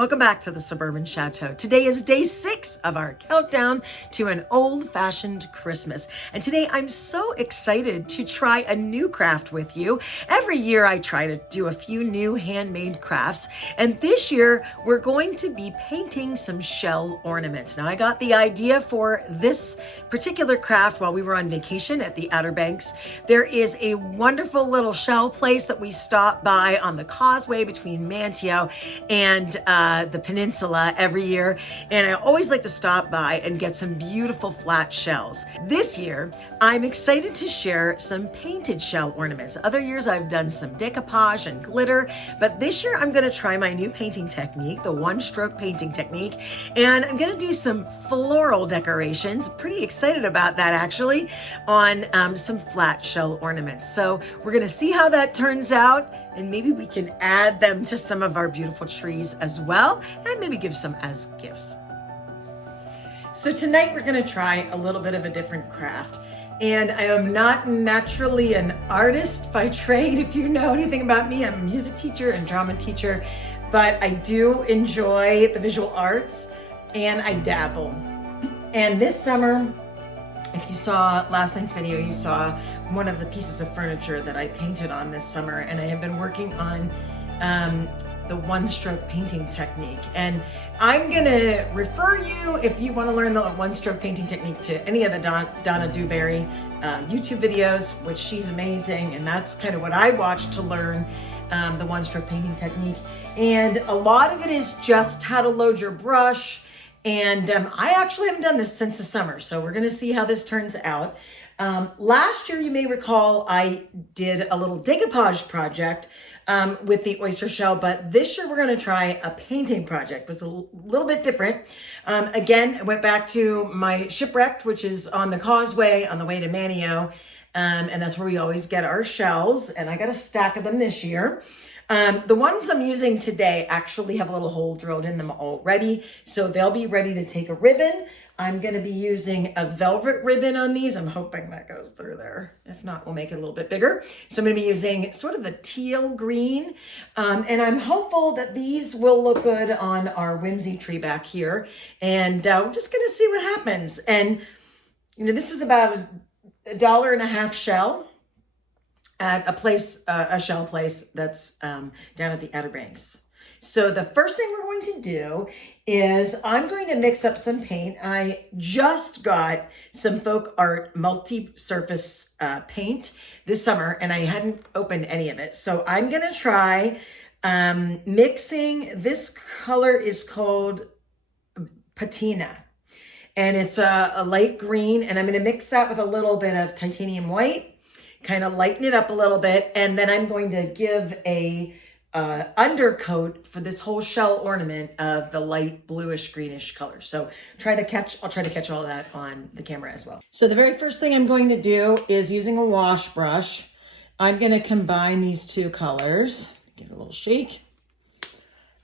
Welcome back to the Suburban Chateau. Today is day 6 of our countdown to an old-fashioned Christmas. And today I'm so excited to try a new craft with you. Every year I try to do a few new handmade crafts. And this year we're going to be painting some shell ornaments. Now I got the idea for this particular craft while we were on vacation at the Outer Banks. There is a wonderful little shell place that we stopped by on the causeway between Manteo and the peninsula every year, and I always like to stop by and get some beautiful flat shells. This year, I'm excited to share some painted shell ornaments. Other years I've done some decoupage and glitter, but this year I'm gonna try my new painting technique, the one-stroke painting technique, and I'm gonna do some floral decorations. Pretty excited about that actually, on some flat shell ornaments. So we're gonna see how that turns out, and maybe we can add them to some of our beautiful trees as well, and maybe give some as gifts. So tonight we're gonna try a little bit of a different craft. And I am not naturally an artist by trade. If you know anything about me, I'm a music teacher and drama teacher, but I do enjoy the visual arts and I dabble. And this summer, if you saw last night's video, you saw one of the pieces of furniture that I painted on this summer, and I have been working on the one-stroke painting technique. And I'm gonna refer you, if you wanna learn the one-stroke painting technique, to any of the Donna Dewberry YouTube videos, which she's amazing, and that's kind of what I watched to learn the one-stroke painting technique. And a lot of it is just how to load your brush. And I actually haven't done this since the summer, so we're gonna see how this turns out. Last year, you may recall, I did a little decoupage project with the oyster shell, but this year we're gonna try a painting project. It was a little bit different. Again, I went back to my shipwreck, which is on the causeway on the way to Manteo, and that's where we always get our shells, and I got a stack of them this year. The ones I'm using today actually have a little hole drilled in them already, so they'll be ready to take a ribbon. I'm going to be using a velvet ribbon on these. I'm hoping that goes through there. If not, we'll make it a little bit bigger. So I'm going to be using sort of the teal green, and I'm hopeful that these will look good on our whimsy tree back here. And we're just going to see what happens. And you know, this is about $1.50 shell at a place, a shell place that's down at the Outer Banks. So the first thing we're going to do is I'm going to mix up some paint. I just got some folk art multi-surface paint this summer, and I hadn't opened any of it. So I'm gonna try mixing, this color is called patina, and it's a light green, and I'm gonna mix that with a little bit of titanium white, kind of lighten it up a little bit, and then I'm going to give a undercoat for this whole shell ornament of the light bluish greenish color. So I'll try to catch all that on the camera as well. So the very first thing I'm going to do is, using a wash brush, I'm going to combine these two colors. Give it a little shake.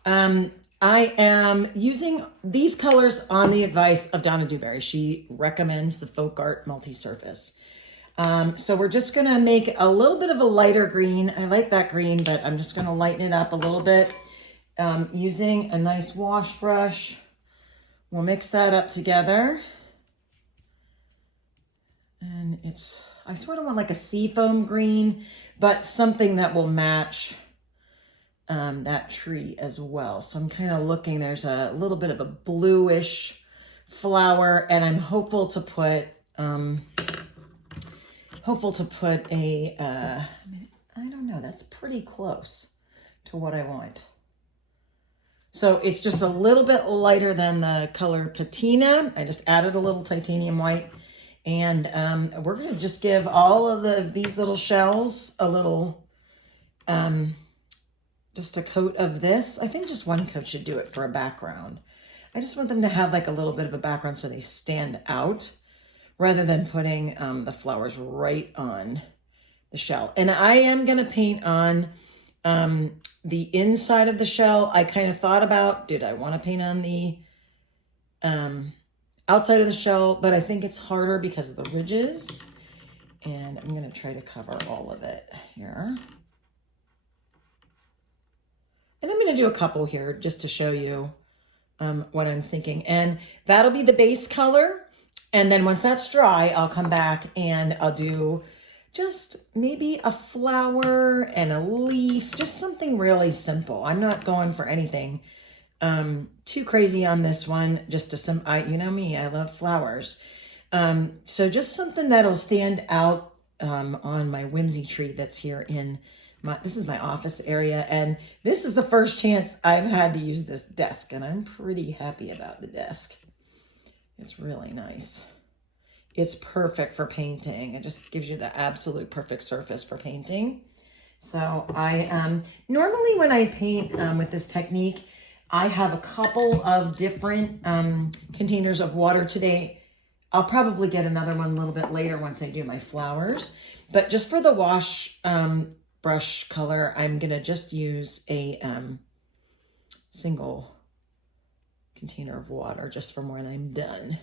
I am using these colors on the advice of Donna Dewberry. She recommends the folk art multi-surface. So we're just going to make a little bit of a lighter green. I like that green, but I'm just going to lighten it up a little bit using a nice wash brush. We'll mix that up together. And I sort of want like a seafoam green, but something that will match that tree as well. So I'm kind of looking, there's a little bit of a bluish flower, and I'm hopeful to put a, I don't know, that's pretty close to what I want. So it's just a little bit lighter than the color patina. I just added a little titanium white, and we're going to just give all of these little shells a little, just a coat of this. I think just one coat should do it for a background. I just want them to have like a little bit of a background so they stand out, rather than putting the flowers right on the shell. And I am gonna paint on the inside of the shell. I kind of thought about, did I wanna paint on the outside of the shell, but I think it's harder because of the ridges. And I'm gonna try to cover all of it here. And I'm going to do a couple here just to show you what I'm thinking. And that'll be the base color. And then once that's dry, I'll come back and I'll do just maybe a flower and a leaf, just something really simple. I'm not going for anything too crazy on this one. Just you know me, I love flowers. So just something that'll stand out on my whimsy tree that's here in this is my office area, and this is the first chance I've had to use this desk, and I'm pretty happy about the desk. It's really nice. It's perfect for painting. It just gives you the absolute perfect surface for painting. So I normally when I paint with this technique, I have a couple of different containers of water today. I'll probably get another one a little bit later once I do my flowers. But just for the wash brush color, I'm going to just use a single container of water just for when I'm done.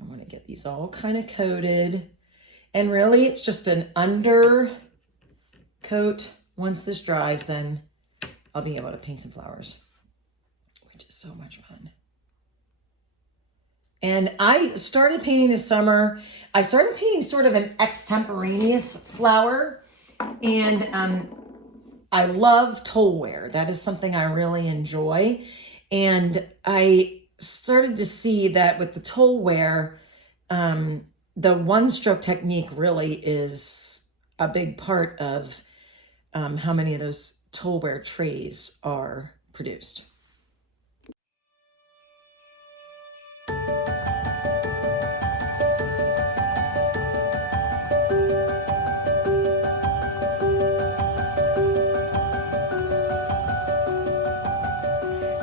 I want to get these all kind of coated. And really, it's just an under coat. Once this dries, then I'll be able to paint some flowers, which is so much fun. And I started painting this summer. I started painting sort of an extemporaneous flower. And I love tollware. That is something I really enjoy. And I started to see that with the tollware, the one-stroke technique really is a big part of how many of those tollware trays are produced.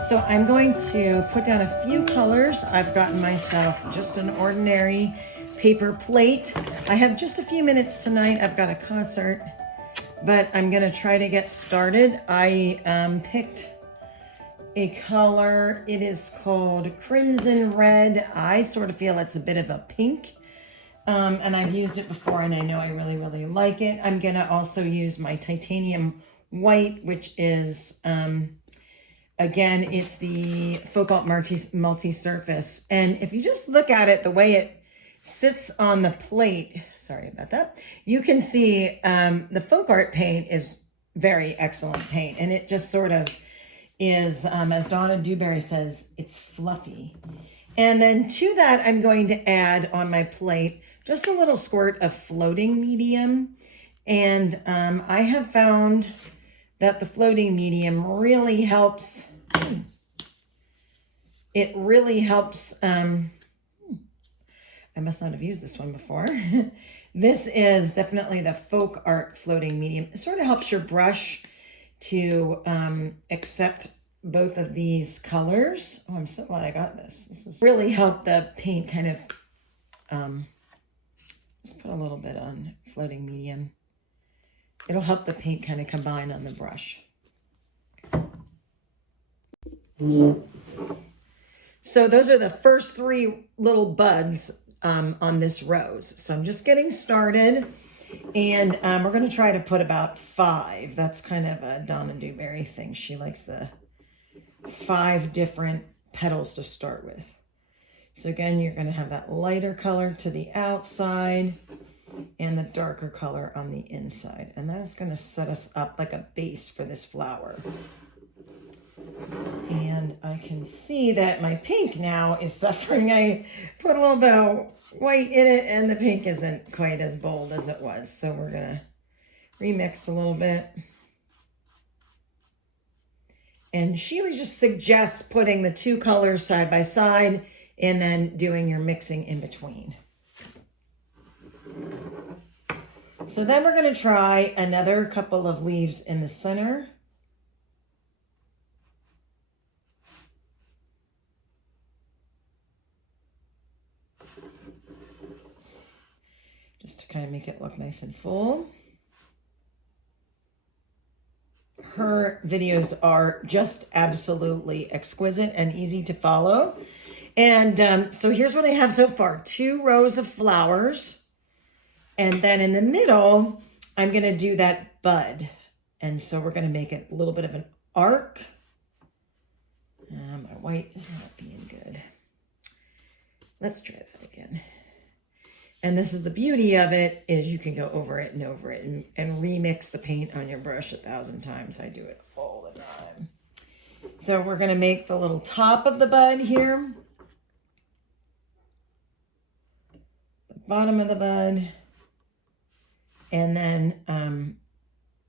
So I'm going to put down a few colors. I've gotten myself just an ordinary paper plate. I have just a few minutes tonight. I've got a concert, but I'm gonna try to get started. I picked a color. It is called Crimson Red. I sort of feel it's a bit of a pink. And I've used it before and I know I really, really like it. I'm gonna also use my titanium white, which is, again, it's the Folk Art multi-surface. And if you just look at it, the way it sits on the plate, sorry about that, you can see the Folk Art paint is very excellent paint. And it just sort of is, as Donna Dewberry says, it's fluffy. And then to that, I'm going to add on my plate just a little squirt of floating medium. And I have found that the floating medium really helps. It really helps. I must not have used this one before. This is definitely the Folk Art floating medium. It sort of helps your brush to accept both of these colors. Oh, I'm so glad I got this. This has really helped the paint kind of, just put a little bit on floating medium. It'll help the paint kind of combine on the brush. So those are the first three little buds on this rose. So I'm just getting started, and we're going to try to put about 5. That's kind of a Donna Dewberry thing. She likes the 5 different petals to start with. So again, you're going to have that lighter color to the outside and the darker color on the inside. And that is going to set us up like a base for this flower. And I can see that my pink now is suffering. I put a little bit of white in it and the pink isn't quite as bold as it was. So we're going to remix a little bit. And she would just suggest putting the 2 colors side by side and then doing your mixing in between. So then we're going to try another couple of leaves in the center. Just to kind of make it look nice and full. Her videos are just absolutely exquisite and easy to follow. And so here's what I have so far. 2 rows of flowers. And then in the middle, I'm going to do that bud. And so we're going to make it a little bit of an arc. My white is not being good. Let's try that again. And this is the beauty of it, is you can go over it and remix the paint on your brush 1,000 times. I do it all the time. So we're going to make the little top of the bud here. The bottom of the bud. And then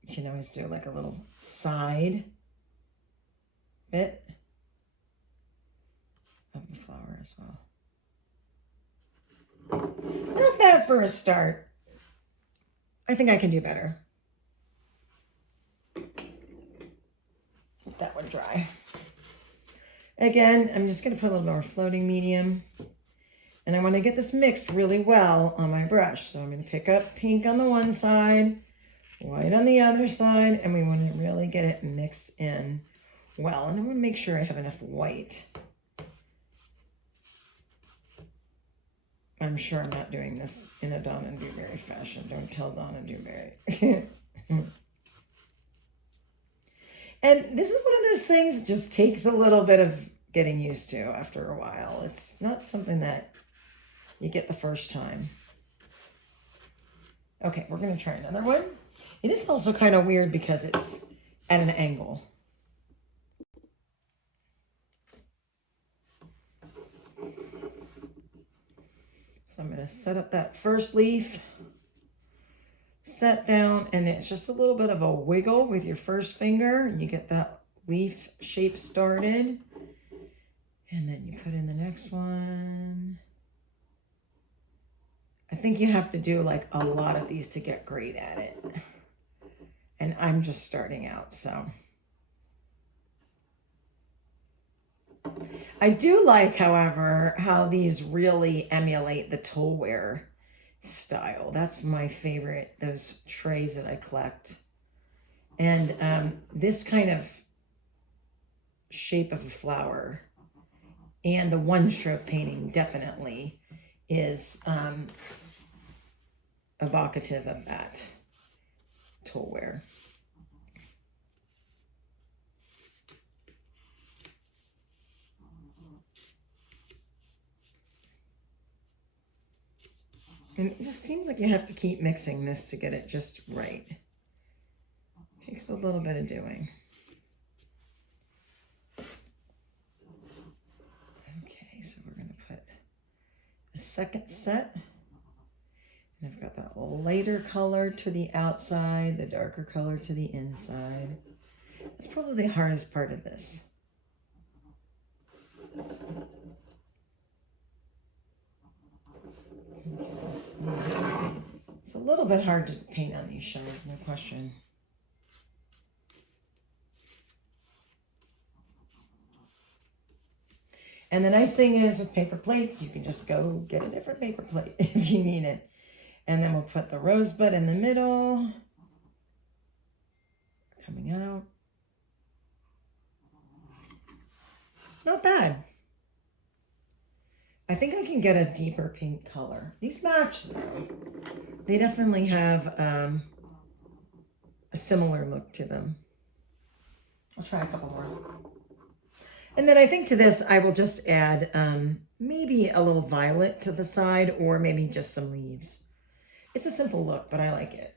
you can always do like a little side bit of the flower as well. Not bad for a start. I think I can do better. Let that one dry. Again, I'm just going to put a little more floating medium. And I want to get this mixed really well on my brush. So I'm going to pick up pink on the one side, white on the other side, and we want to really get it mixed in well. And I want to make sure I have enough white. I'm sure I'm not doing this in a Donna Dewberry fashion. Don't tell Donna Dewberry. And this is one of those things that just takes a little bit of getting used to after a while. It's not something that you get the first time. Okay, we're going to try another one. It is also kind of weird because it's at an angle. So I'm going to set up that first leaf, set down, and it's just a little bit of a wiggle with your first finger, and you get that leaf shape started. And then you put in the next one. I think you have to do like a lot of these to get great at it. And I'm just starting out, so. I do like, however, how these really emulate the toolware style. That's my favorite, those trays that I collect. And this kind of shape of a flower and the one-stroke painting definitely is evocative of that toolware. And it just seems like you have to keep mixing this to get it just right. Takes a little bit of doing. Okay, so we're going to put a second set. And I've got that lighter color to the outside, the darker color to the inside. That's probably the hardest part of this. It's a little bit hard to paint on these shells, no question. And the nice thing is with paper plates, you can just go get a different paper plate if you need it. And then we'll put the rosebud in the middle, coming out. Not bad. I think I can get a deeper pink color. These match though. They definitely have a similar look to them. I'll try a couple more. And then I think to this, I will just add maybe a little violet to the side or maybe just some leaves. It's a simple look, but I like it.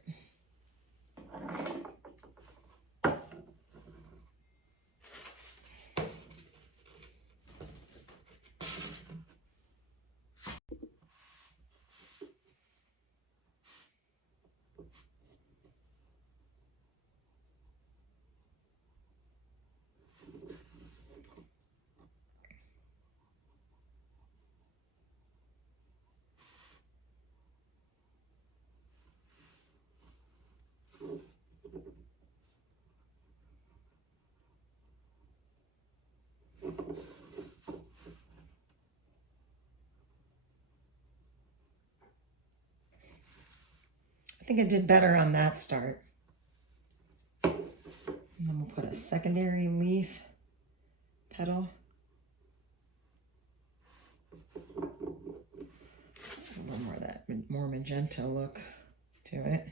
I think I did better on that start. And then we'll put a secondary leaf petal. It's a little more of that more magenta look to it.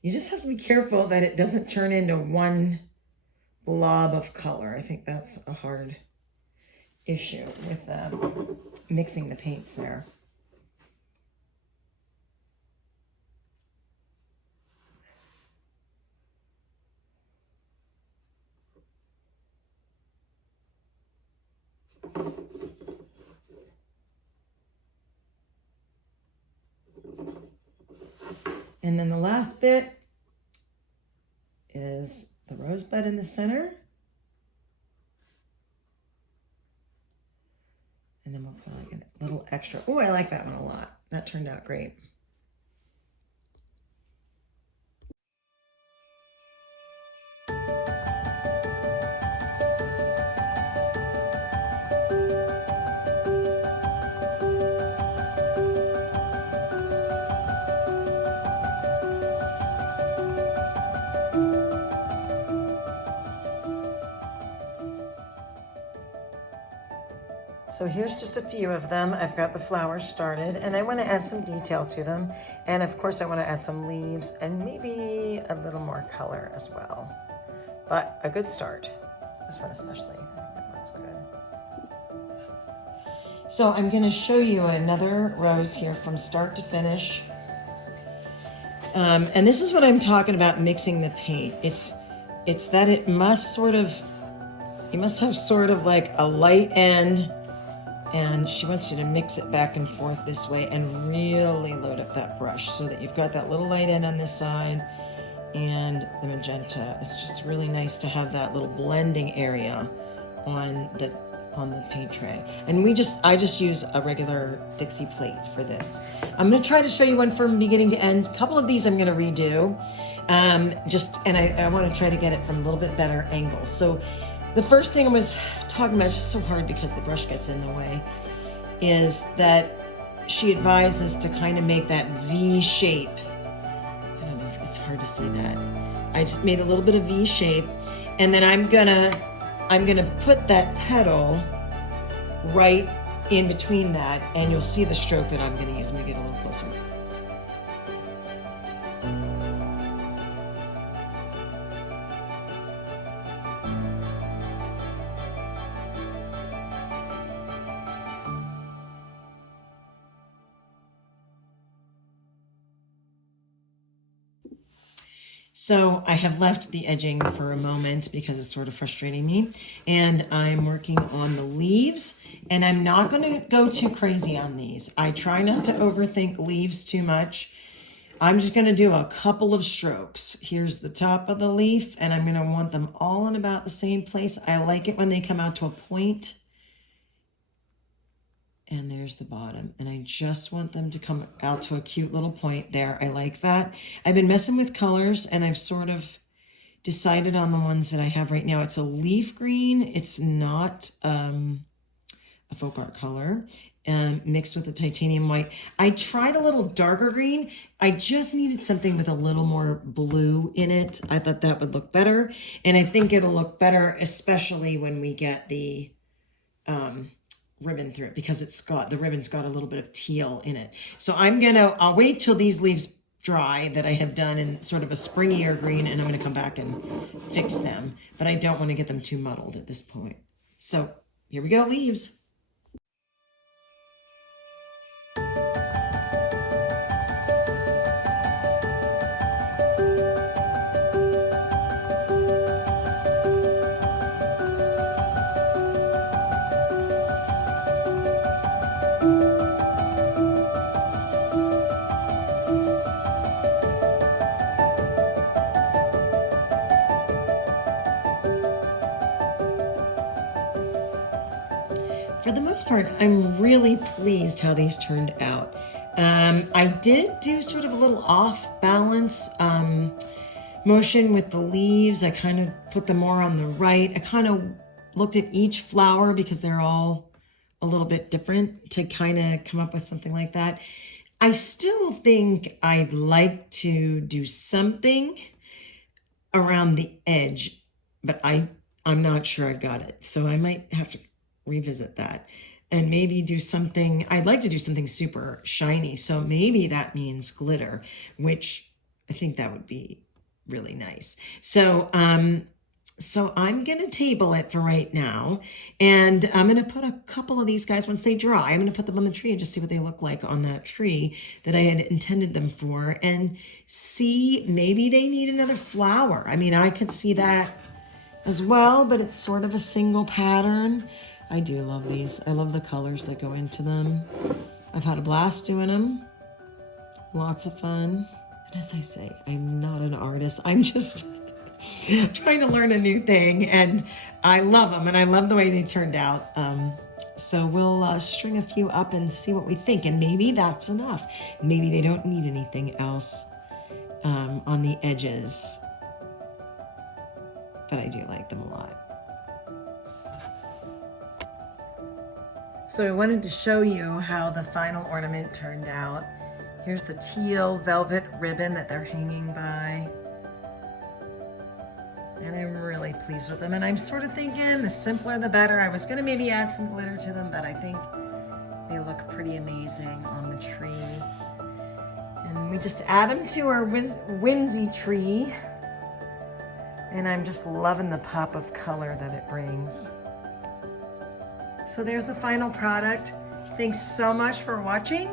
You just have to be careful that it doesn't turn into one blob of color. I think that's a hard issue with mixing the paints there. And then the last bit is the rosebud in the center. And then we'll put like a little extra. Oh, I like that one a lot. That turned out great. So here's just a few of them. I've got the flowers started and I want to add some detail to them. And of course I want to add some leaves and maybe a little more color as well. But a good start. This one especially. I think that looks good. So I'm going to show you another rose here from start to finish. And this is what I'm talking about mixing the paint. It's that it must sort of, you must have sort of like a light end, and she wants you to mix it back and forth this way and really load up that brush so that you've got that little light end on this side and the magenta. It's just really nice to have that little blending area on the paint tray. And I just use a regular Dixie plate for this. I'm going to try to show you one from beginning to end. A couple of these I'm going to redo. I want to try to get it from a little bit better angle. So the first thing I was talking about, is just so hard because the brush gets in the way, is that she advises to kind of make that V shape. I don't know if it's hard to see that. I just made a little bit of V shape, and then I'm gonna put that petal right in between that, and you'll see the stroke that I'm gonna use. Let me get a little closer. So I have left the edging for a moment because it's sort of frustrating me, and I'm working on the leaves, and I'm not going to go too crazy on these. I try not to overthink leaves too much. I'm just going to do a couple of strokes. Here's the top of the leaf, and I'm going to want them all in about the same place. I like it when they come out to a point. And there's the bottom. And I just want them to come out to a cute little point there. I like that. I've been messing with colors, and I've sort of decided on the ones that I have right now. It's a leaf green. It's not a folk art color, mixed with a titanium white. I tried a little darker green. I just needed something with a little more blue in it. I thought that would look better. And I think it'll look better, especially when we get the ribbon through it, because the ribbon's got a little bit of teal in it. So I'll wait till these leaves dry that I have done in sort of a springier green, and I'm gonna come back and fix them, but I don't want to get them too muddled at this point. So here we go, leaves. For the most part, I'm really pleased how these turned out. I did do sort of a little off balance motion with the leaves. I kind of put them more on the right. I kind of looked at each flower because they're all a little bit different to kind of come up with something like that. I still think I'd like to do something around the edge, but I'm not sure I've got it. So I might have to revisit that and maybe do something. I'd like to do something super shiny. So maybe that means glitter, which I think that would be really nice. So, so I'm going to table it for right now. And I'm going to put a couple of these guys, once they dry, I'm going to put them on the tree and just see what they look like on that tree that I had intended them for, and see, maybe they need another flower. I mean, I could see that as well, but it's sort of a single pattern. I do love these. I love the colors that go into them. I've had a blast doing them. Lots of fun. And as I say, I'm not an artist. I'm just trying to learn a new thing, and I love them, and I love the way they turned out. So we'll string a few up and see what we think, and maybe that's enough. Maybe they don't need anything else on the edges, but I do like them a lot. So I wanted to show you how the final ornament turned out. Here's the teal velvet ribbon that they're hanging by. And I'm really pleased with them. And I'm sort of thinking the simpler the better. I was gonna maybe add some glitter to them, but I think they look pretty amazing on the tree. And we just add them to our whimsy tree. And I'm just loving the pop of color that it brings. So there's the final product. Thanks so much for watching.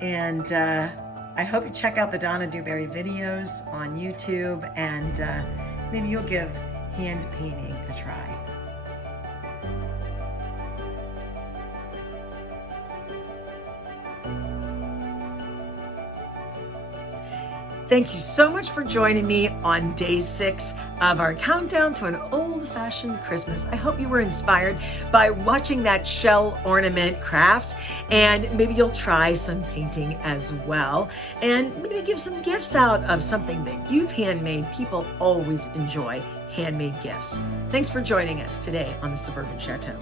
And I hope you check out the Donna Dewberry videos on YouTube, and maybe you'll give hand painting a try. Thank you so much for joining me on day 6 of our countdown to an old-fashioned Christmas. I hope you were inspired by watching that shell ornament craft, and maybe you'll try some painting as well, and maybe give some gifts out of something that you've handmade. People always enjoy handmade gifts. Thanks for joining us today on the Suburban Chateau.